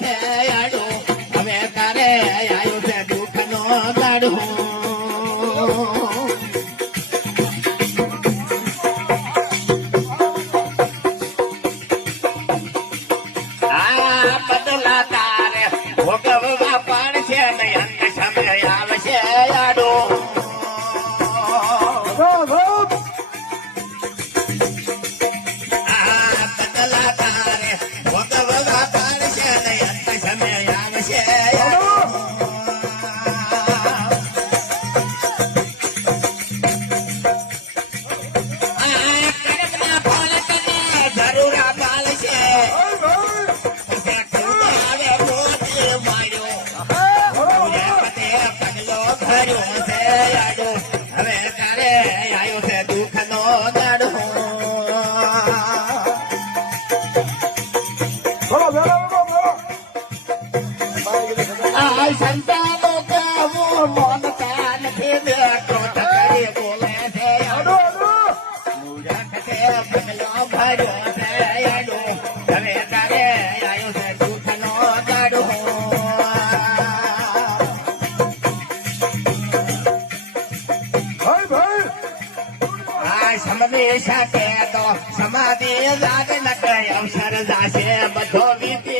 છે આડું હવે તારે આવ્યું છે દુઃખ નો દાડું બદલા તારે ભોગવવા પડશે ને અંત સમય આવશે આડું બદલા તારે ભોગવવા પડશે ને અંત સમય આવશે કર્મના ફળ તને જરૂર મળશે હવે તારે આવ્યો છે દુઃખ નો દાડો સંતાનો કહેવું મોન કાન થી બેઠો ઠકરી બોલે છે મૂરખ છે પગલો ભર્યો છે હવે તારે આવ્યો છે દુઃખ નો દાડો સમાધિ સાથે તો સમાધિ જાગ ન અવસર જાશે બધો વીતી